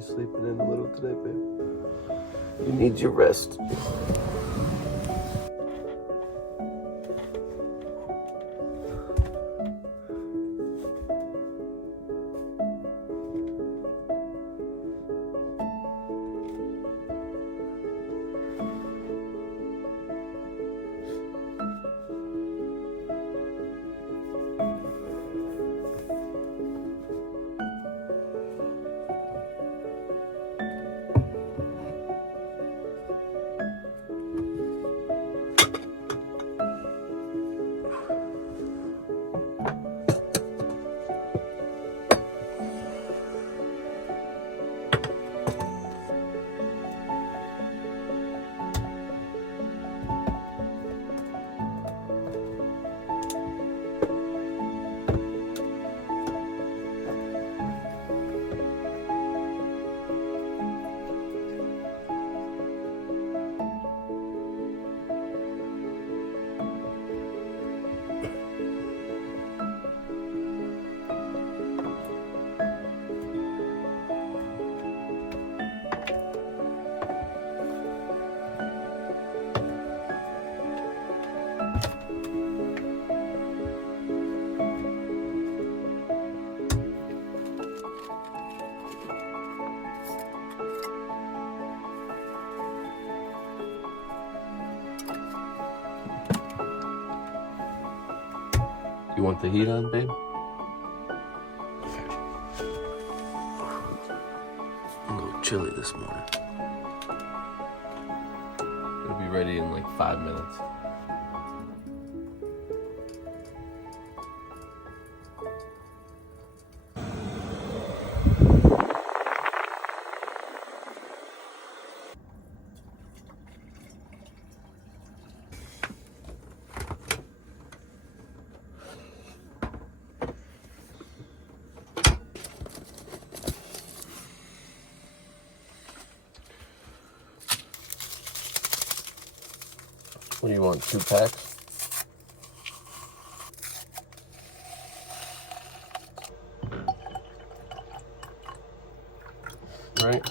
You sleeping in a little today, babe? You need your rest. You want the heat on, babe? A little chilly this morning. It'll be ready in like 5 minutes. What do you want, 2 packs? Right?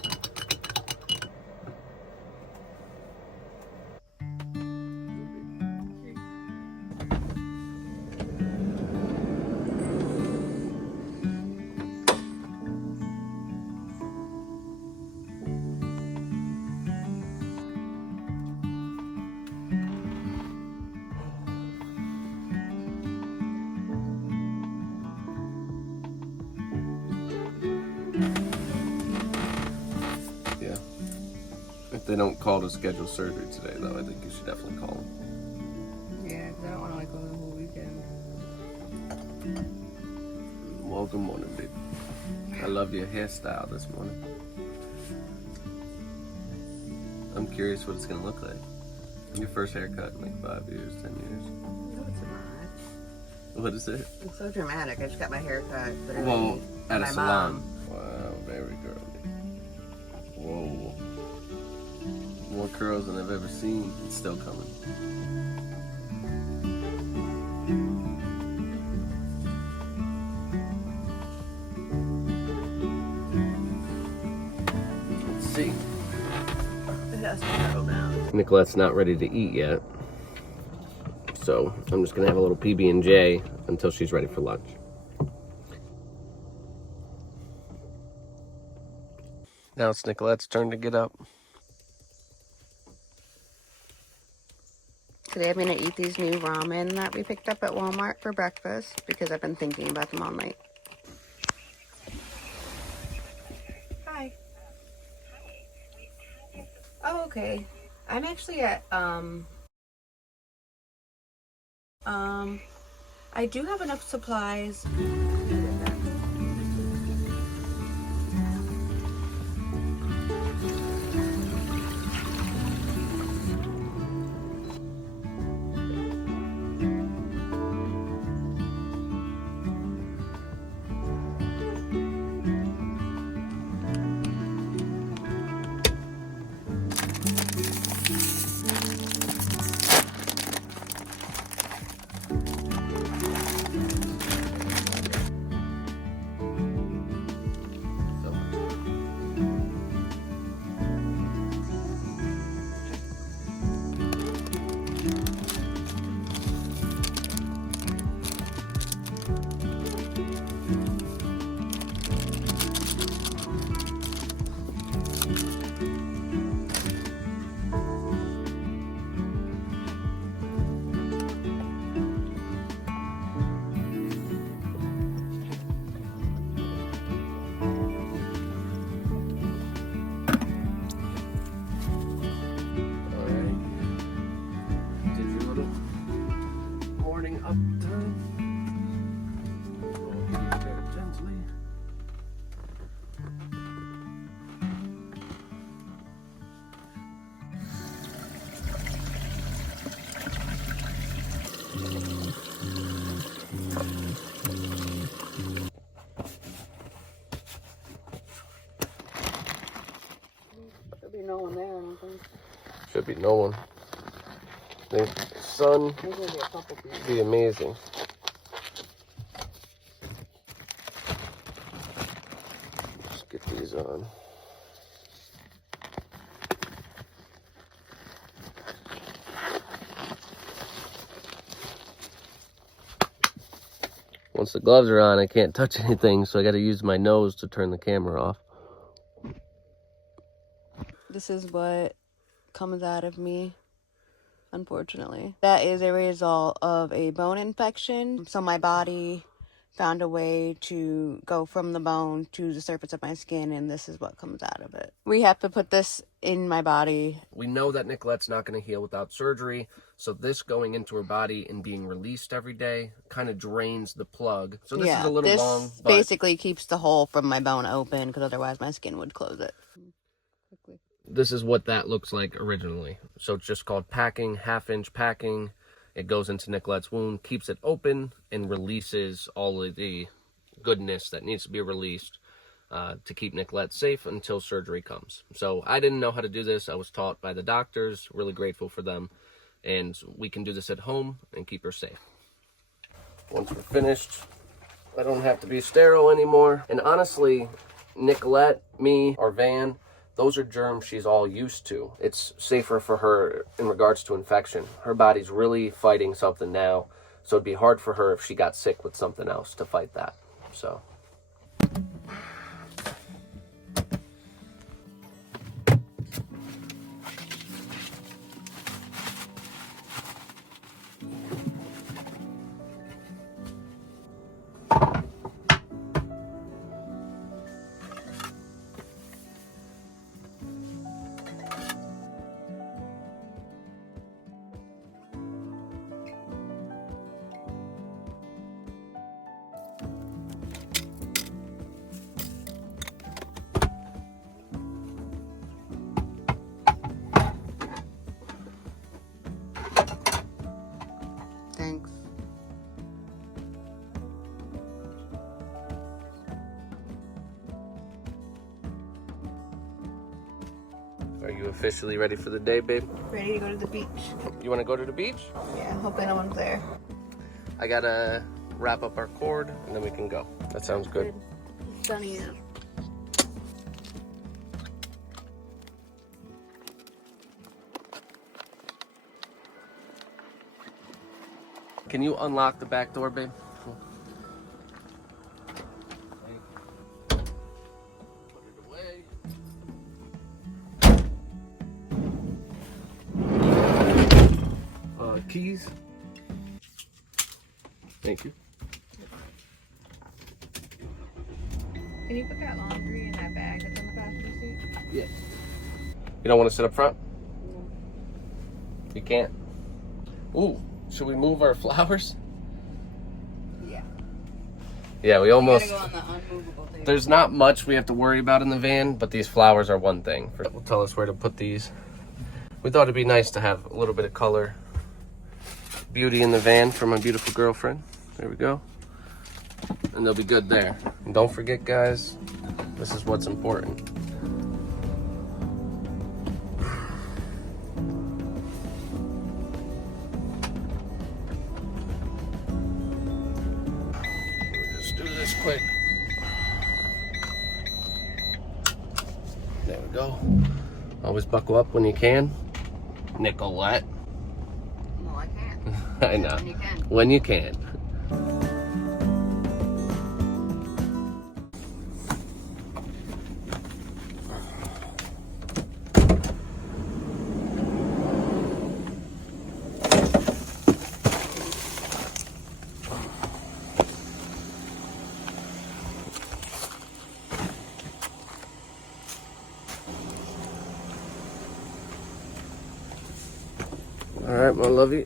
If they don't call to schedule surgery today, though, I think you should definitely call them. Yeah, because I don't want to like go the whole weekend. Well, good morning, babe. I love your hairstyle this morning. I'm curious what it's gonna look like. Your first haircut in like 5 years, 10 years. No, it's not. What is it? It's so dramatic. I just got my hair cut. Well, at a my salon. mom. Wow, very girly. Whoa. More curls than I've ever seen. It's still coming. Let's see. It has to settle down. Nicolette's not ready to eat yet. So I'm just gonna have a little PB&J until she's ready for lunch. Now it's Nicolette's turn to get up. Today I'm going to eat these new ramen that we picked up at Walmart for breakfast because I've been thinking about them all night. Hi. Oh, okay. I'm actually at, I do have enough supplies. uptime. Very gently. There'll be no one there, I don't think. Should be no one. I think the sun Maybe there'll be a couple people. would be amazing. Just get these on. Once the gloves are on, I can't touch anything, so I got to use my nose to turn the camera off. This is what comes out of me, unfortunately. That is a result of a bone infection. So my body found a way to go from the bone to the surface of my skin, and this is what comes out of it. We have to put this in my body. We know that Nicolette's not going to heal without surgery, so this going into her body and being released every day kind of drains the plug. So this is a little long, but basically keeps the hole from my bone open, because otherwise my skin would close it. this is what that looks like originally. So it's just called packing, half-inch packing. It goes into Nicolette's wound, keeps it open, and releases all of the goodness that needs to be released to keep Nicolette safe until surgery comes. So I didn't know how to do this. I was taught by the doctors, really grateful for them. And we can do this at home and keep her safe. Once we're finished, I don't have to be sterile anymore. And honestly, Nicholette, me, our van, those are germs she's all used to. It's safer for her in regards to infection. Her body's really fighting something now, so it'd be hard for her if she got sick with something else to fight that. So. Thanks. Are you officially ready for the day, babe? Ready to go to the beach. You want to go to the beach? Yeah, hoping no one's there. I gotta wrap up our cord and then we can go. That sounds good. It's sunny out. Can you unlock the back door, babe? Put it away. Keys. Thank you. Can you put that laundry in that bag that's on the passenger seat? Yeah. You don't want to sit up front? No. You can't. Ooh, should we move our flowers? Yeah. Yeah, we almost. We gotta go on the unmovable thing. There's not much we have to worry about in the van, but these flowers are one thing. Will tell us where to put these. We thought it'd be nice to have a little bit of color, beauty in the van for my beautiful girlfriend. There we go. And they'll be good there. And don't forget, guys, this is what's important. We'll just do this quick. There we go. Always buckle up when you can. Nicholette. No, I can't. I know. When you can. When you can. All right, my lovey.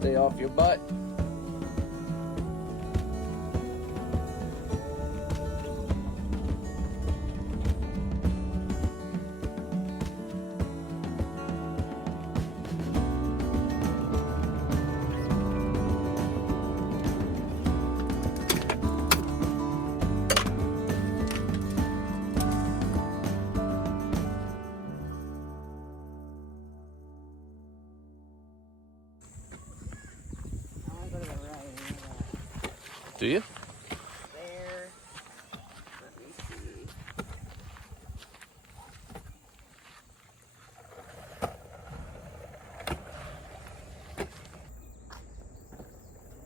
Stay off your butt. Do you? There. Let me see.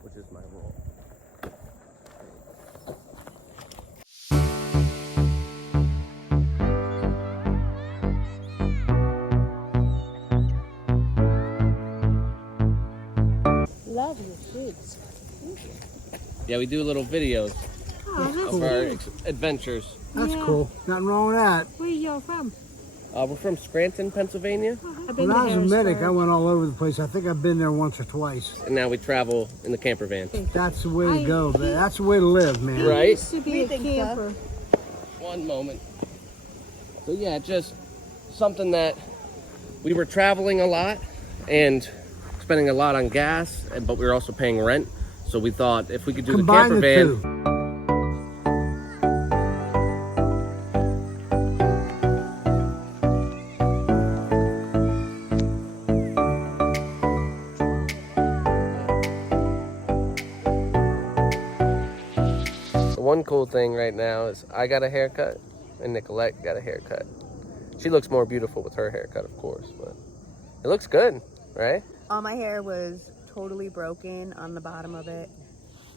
Which is my role. Love your kids. Yeah, we do little videos Oh, of our adventures. That's Yeah. cool. Nothing wrong with that. where you from? We're from Scranton, Pennsylvania, I've been When to I was a medic, I Harrisburg. went all over the place. I think I've been there once or twice. and now we travel in the camper van. That's the way to go. That's the way to live, man. I Right? used to be a think so. camper. One moment. So yeah, just something that we were traveling a lot and spending a lot on gas, but we were also paying rent. So we thought if we could do Combine the camper the van. two. One cool thing right now is I got a haircut and Nicholette got a haircut. She looks more beautiful with her haircut, of course, but it looks good, right? All my hair was totally broken on the bottom of it,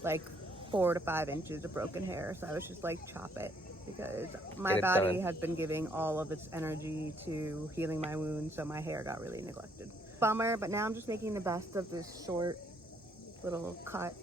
like 4 to 5 inches of broken hair. So I was just like, chop it, because my Get it body done. has been giving all of its energy to healing my wound, so my hair got really neglected. Bummer, but now I'm just making the best of this short little cut.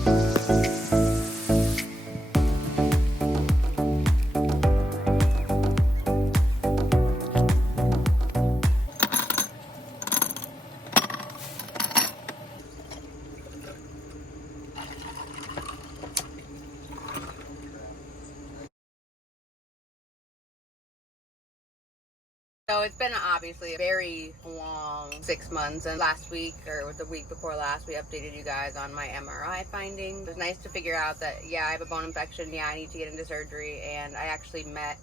So it's been obviously a very long 6 months, and last week or the week before last we updated you guys on my MRI findings. It was nice to figure out that yeah, I have a bone infection, yeah, I need to get into surgery, and I actually met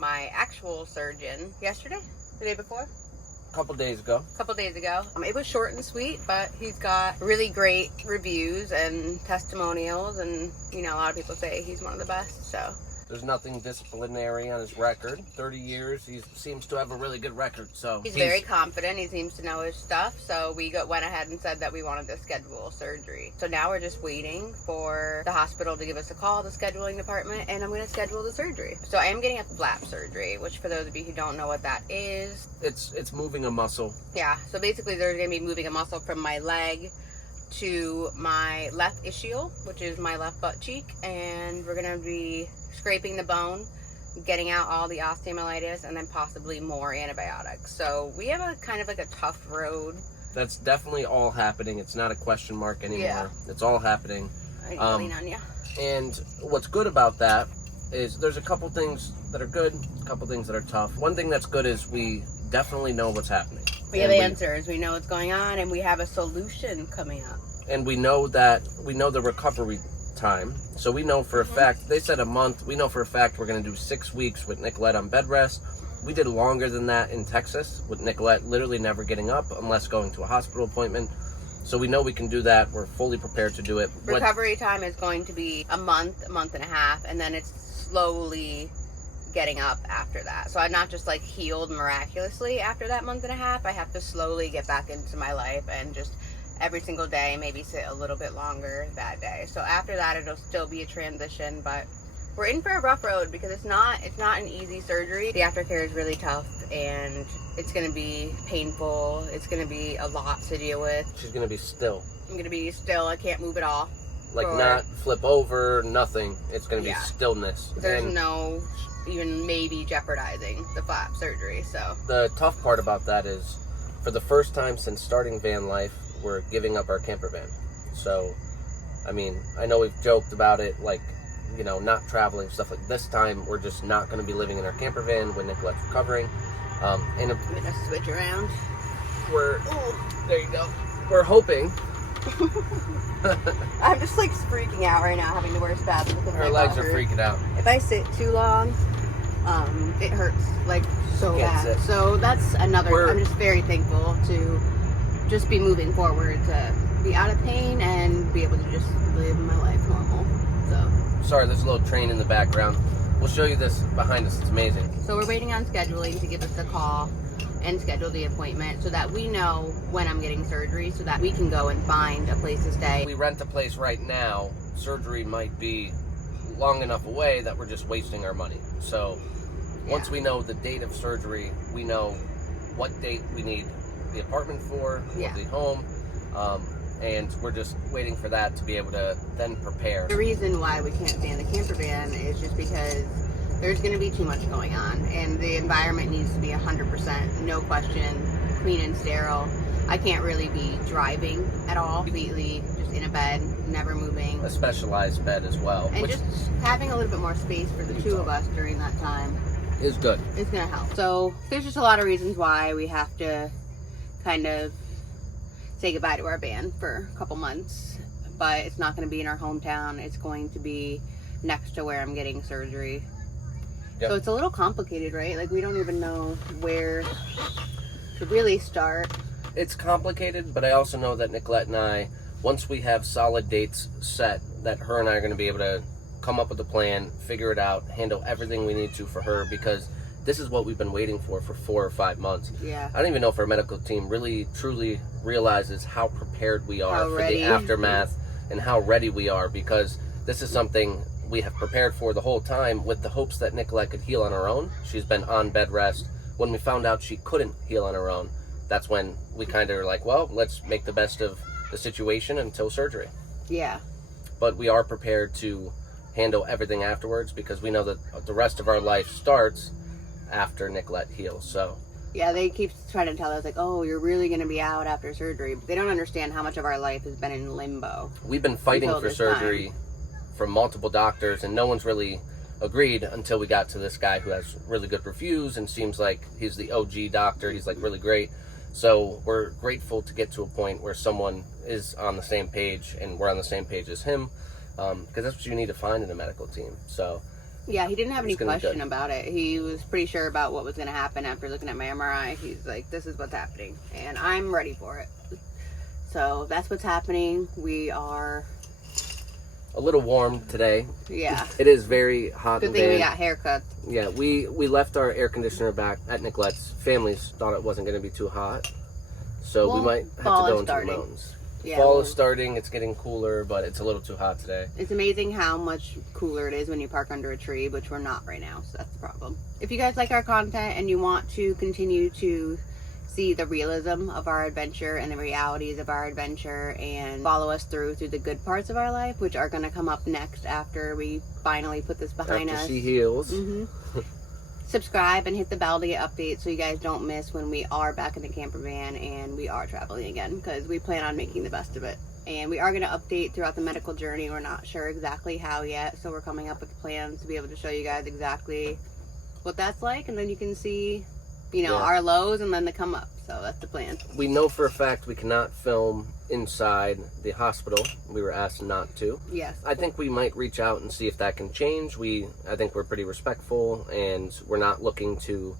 my actual surgeon yesterday, the day before, A couple days ago. a couple days ago. It was short and sweet, but he's got really great reviews and testimonials, and you know, a lot of people say he's one of the best, so. There's nothing disciplinary on his record. 30 years, he seems to have a really good record. So He's very confident. He seems to know his stuff. So we went ahead and said that we wanted to schedule surgery. So now we're just waiting for the hospital to give us a call, the scheduling department, and I'm going to schedule the surgery. So I am getting a flap surgery, which for those of you who don't know what that is, it's moving a muscle. yeah. So basically they're going to be moving a muscle from my leg to my left ischial, which is my left butt cheek, and we're going to be scraping the bone, getting out all the osteomyelitis, and then possibly more antibiotics. So we have a kind of like a tough road. That's definitely all happening. It's not a question mark anymore. Yeah. It's all happening. I need to lean on you. And what's good about that is there's a couple things that are good, a couple things that are tough. One thing that's good is we definitely know what's happening. We have And answers. We know what's going on, and we have a solution coming up. And we know the recovery time. So we know for a fact, they said a month. We know for a fact we're going to do 6 weeks with Nicholette on bed rest. We did longer than that in Texas with Nicholette literally never getting up unless going to a hospital appointment. So we know we can do that. We're fully prepared to do it. Recovery time is going to be a month and a half, and then it's slowly getting up after that. So I'm not just like healed miraculously after that month and a half. I have to slowly get back into my life and just every single day maybe sit a little bit longer that day. So after that it'll still be a transition, but we're in for a rough road because it's not an easy surgery. The aftercare is really tough, and it's going to be painful. It's going to be a lot to deal with. She's going to be still. I'm going to be still. I can't move at all. Like not flip over, nothing. It's going to be stillness. There's And no even maybe jeopardizing the flap surgery. So the tough part about that is for the first time since starting van life, we're giving up our camper van. So, I mean, I know we've joked about it, like, you know, not traveling, stuff like this time. We're just not going to be living in our camper van when Nicolette's recovering. And I'm gonna switch around. there you go. We're hoping. I'm just like freaking out right now, having to wear spats because Her my legs butt are hurts. freaking out. If I sit too long, it hurts like so Can't bad. sit. So that's another. I'm just very thankful to just be moving forward, to be out of pain and be able to just live my life normal. So Sorry, there's a little train in the background. We'll show you this behind us. It's amazing. So we're waiting on scheduling to give us a call and schedule the appointment so that we know when I'm getting surgery, so that we can go and find a place to stay. We rent a place right now. Surgery might be long enough away that we're just wasting our money. So once we know the date of surgery, we know what date we need the apartment for, the home, and we're just waiting for that to be able to then prepare. The reason why we can't stay in the camper van is just because there's going to be too much going on, and the environment needs to be 100%, no question, clean and sterile. I can't really be driving at all, completely just in a bed, never moving. A specialized bed as well. And which just having a little bit more space for the two of us during that time is good. It's going to help. So there's just a lot of reasons why we have to kind of say goodbye to our van for a couple months, but it's not going to be in our hometown. It's going to be next to where I'm getting surgery. Yep. So it's a little complicated, right? Like, we don't even know where to really start. It's complicated, but I also know that Nicholette and I, once we have solid dates set, that her and I are going to be able to come up with a plan, figure it out, handle everything we need to for her, because this is what we've been waiting for 4 or 5 months. Yeah. I don't even know if our medical team really, truly realizes how prepared we are for the aftermath and how ready we are, because this is something we have prepared for the whole time with the hopes that Nicholette could heal on her own. She's been on bed rest. When we found out she couldn't heal on her own, that's when we kind of were like, well, let's make the best of the situation until surgery. Yeah. But we are prepared to handle everything afterwards, because we know that the rest of our life starts after Nicholette heals. So yeah, they keep trying to tell us, like, oh, you're really going to be out after surgery. But they don't understand how much of our life has been in limbo. We've been fighting for surgery from multiple doctors, and no one's really agreed until we got to this guy who has really good reviews and seems like he's the OG doctor. He's like really great. So we're grateful to get to a point where someone is on the same page, and we're on the same page as him, because that's what you need to find in a medical team. So yeah, he didn't have any question about it. He was pretty sure about what was going to happen after looking at my MRI. He's like, this is what's happening, and I'm ready for it. So that's what's happening. We are a little warm today. Yeah. It is very hot. Good thing we got haircuts. Yeah, we left our air conditioner back at Nicolette's. Families thought it wasn't going to be too hot, so we might have to go into the mountains. Yeah, fall is starting. It's getting cooler, but it's a little too hot today. It's amazing how much cooler it is when you park under a tree, which we're not right now, so that's the problem. If you guys like our content and you want to continue to see the realism of our adventure and the realities of our adventure, and follow us through the good parts of our life, which are going to come up next after we finally put this behind us. After she heals. Subscribe and hit the bell to get updates so you guys don't miss when we are back in the camper van and we are traveling again, because we plan on making the best of it. And we are going to update throughout the medical journey. We're not sure exactly how yet, so we're coming up with plans to be able to show you guys exactly what that's like, and then you can see, you know, our lows and then the come up. So that's the plan. We know for a fact we cannot film inside the hospital. We were asked not to. Yes. I think we might reach out and see if that can change. I think we're pretty respectful, and we're not looking to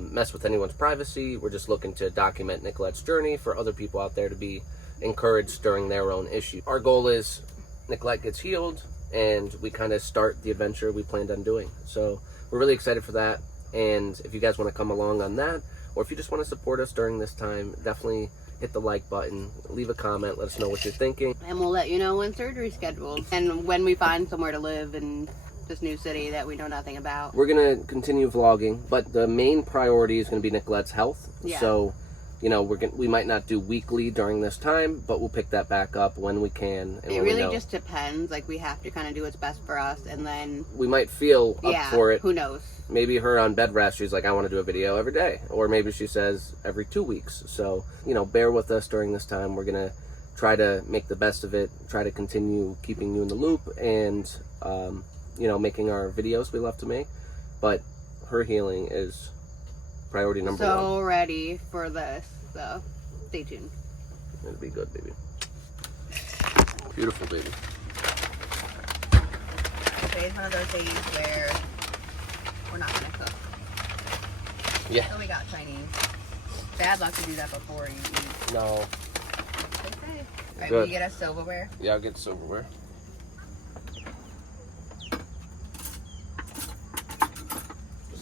mess with anyone's privacy. We're just looking to document Nicolette's journey for other people out there to be encouraged during their own issue. Our goal is Nicholette gets healed and we kind of start the adventure we planned on doing. So we're really excited for that. And if you guys want to come along on that, or if you just want to support us during this time, definitely hit the like button, leave a comment, let us know what you're thinking. And we'll let you know when surgery's scheduled and when we find somewhere to live in this new city that we know nothing about. We're going to continue vlogging, but the main priority is going to be Nicolette's health. Yeah. So you know, we might not do weekly during this time, but we'll pick that back up when we can. And It when we really know. just depends. Like, we have to kind of do what's best for us, and then We might feel up for it. Who knows? Maybe her on bed rest, she's like, I want to do a video every day. Or maybe she says every 2 weeks. So, you know, bear with us during this time. We're going to try to make the best of it, try to continue keeping you in the loop and, you know, making our videos we love to make. But her healing is priority number one. So ready for this, so stay tuned. It'll be good, baby. Beautiful, baby. Today's one of those days where we're not gonna cook. Yeah. So we got Chinese. Bad luck to do that before you eat. No. Okay. Alright, Good. will you get us silverware? Yeah, I'll get silverware.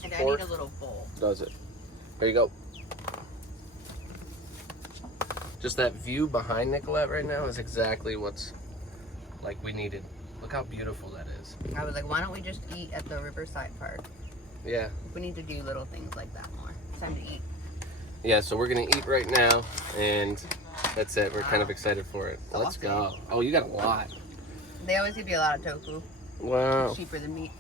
And I need a little bowl. Does it. There you go. Just that view behind Nicholette right now is exactly what's like we needed. Look how beautiful that is. I was like, why don't we just eat at the Riverside Park? Yeah. We need to do little things like that more. It's time to eat. Yeah, so we're gonna eat right now, and that's it. We're kind of excited for it. Let's go. Oh, you got a lot. They always give you a lot of tofu. Wow. It's cheaper than meat.